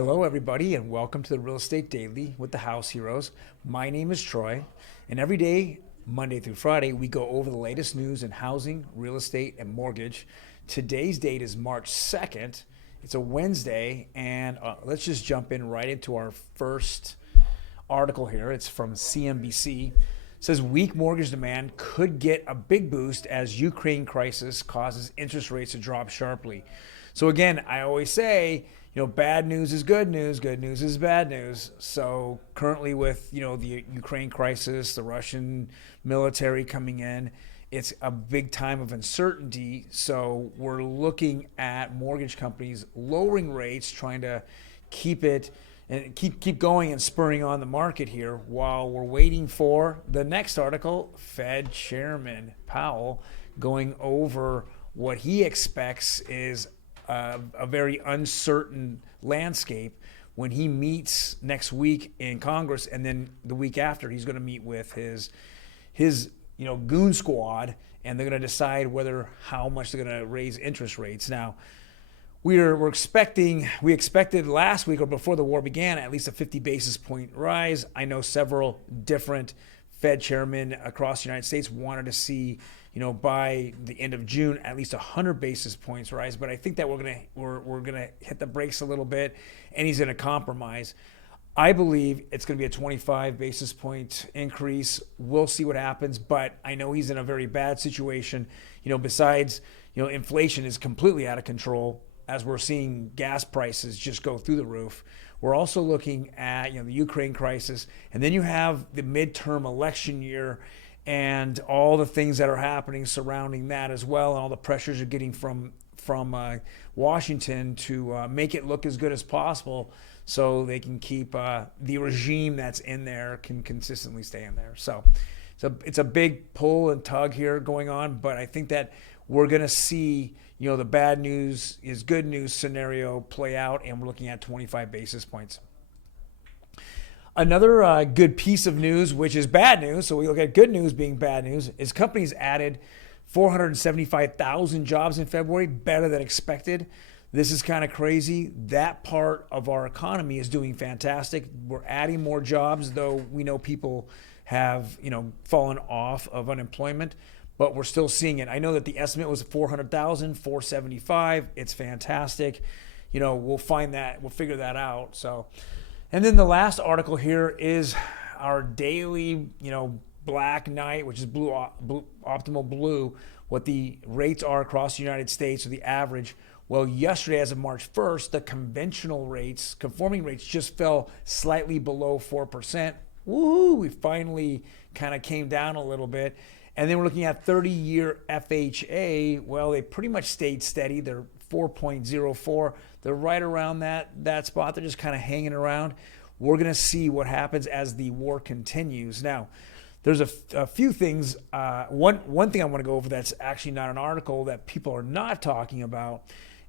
Hello, everybody, and welcome to the Real Estate Daily with the House Heroes. My name is Troy, and every day, Monday through Friday, we go over the latest news in housing, real estate, and mortgage. Today's date is March 2nd. It's a Wednesday, and let's just jump in right into our first article here. It's from CNBC. It says weak mortgage demand could get a big boost as Ukraine crisis causes interest rates to drop sharply. So again, I always say, bad news is good news is bad news. So currently with, the Ukraine crisis, the Russian military coming in, it's a big time of uncertainty. So we're looking at mortgage companies lowering rates, trying to keep it and keep going and spurring on the market here while we're waiting for the next article. Fed Chairman Powell going over what he expects is a very uncertain landscape when he meets next week in Congress, and then the week after he's going to meet with his goon squad, and they're going to decide how much they're going to raise interest rates. Now, we expected last week or before the war began at least a 50 basis point rise. I know several different Fed chairmen across the United States wanted to see, by the end of June, at least 100 basis points rise. But I think that we're gonna hit the brakes a little bit, and he's gonna compromise. I believe it's gonna be a 25 basis point increase. We'll see what happens, but I know he's in a very bad situation. Besides, inflation is completely out of control as we're seeing gas prices just go through the roof. We're also looking at the Ukraine crisis, and then you have the midterm election year and all the things that are happening surrounding that as well, and all the pressures you're getting from Washington to make it look as good as possible so they can keep the regime that's in there can consistently stay in there. So it's a big pull and tug here going on, but I think that we're going to see the bad news is good news scenario play out, and we're looking at 25 basis points. Another good piece of news, which is bad news, so we look at good news being bad news, is companies added 475,000 jobs in February, better than expected. This is kind of crazy. That part of our economy is doing fantastic. We're adding more jobs, though we know people have fallen off of unemployment, but we're still seeing it. I know that the estimate was 400,000, 475. It's fantastic. We'll figure that out. So. And then the last article here is our daily, black night, which is optimal blue, what the rates are across the United States, or the average. Well, yesterday, as of March 1st, the conforming rates just fell slightly below 4%. Woohoo! We finally kind of came down a little bit. And then we're looking at 30-year FHA. Well, they pretty much stayed steady. They're 4.04. They're right around that spot. They're just kind of hanging around. We're going to see what happens as the war continues. Now, there's a few things. One thing I want to go over that's actually not an article that people are not talking about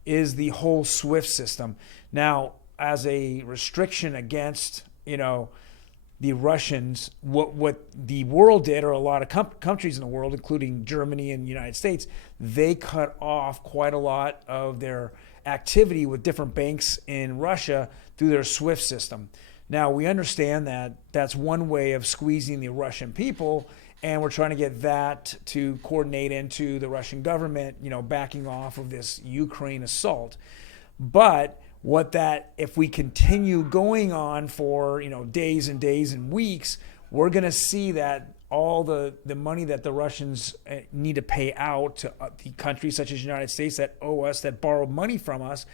is the whole SWIFT system. Now, as a restriction against, the Russians, what the world did, or a lot of countries in the world, including Germany and the United States, they cut off quite a lot of their activity with different banks in Russia through their SWIFT system. Now, we understand that that's one way of squeezing the Russian people, and we're trying to get that to coordinate into the Russian government, backing off of this Ukraine assault. But if we continue going on for days and days and weeks, we're going to see that all the money that the Russians need to pay out to the countries such as the United States that owe us, that borrowed money from us,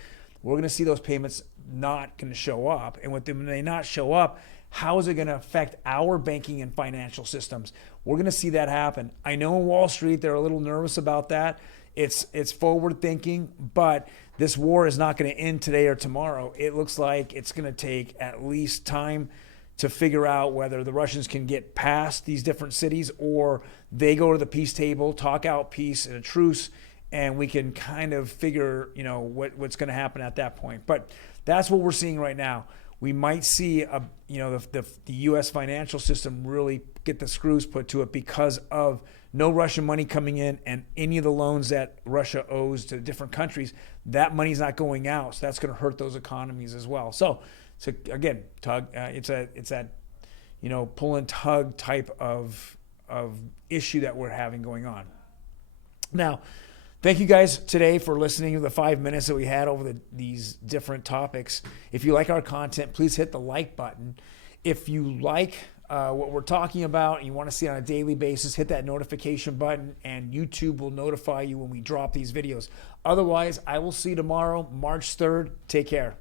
we're going to see those payments not going to show up. And when they not show up, how is it going to affect our banking and financial systems? We're going to see that happen. I know in Wall Street they're a little nervous about that. It's forward thinking, but this war is not going to end today or tomorrow. It looks like it's going to take at least time to figure out whether the Russians can get past these different cities, or they go to the peace table, talk out peace and a truce, and we can kind of figure, what's going to happen at that point. But that's what we're seeing right now. we might see the U.S. financial system really get the screws put to it because of no Russian money coming in, and any of the loans that Russia owes to different countries, that money's not going out. So that's going to hurt those economies as well. So again, tug. It's that pull and tug type of issue that we're having going on. Now, thank you guys today for listening to the 5 minutes that we had over these different topics. If you like our content, please hit the like button. If you like what we're talking about and you want to see it on a daily basis, hit that notification button, and YouTube will notify you when we drop these videos. Otherwise, I will see you tomorrow, March 3rd. Take care.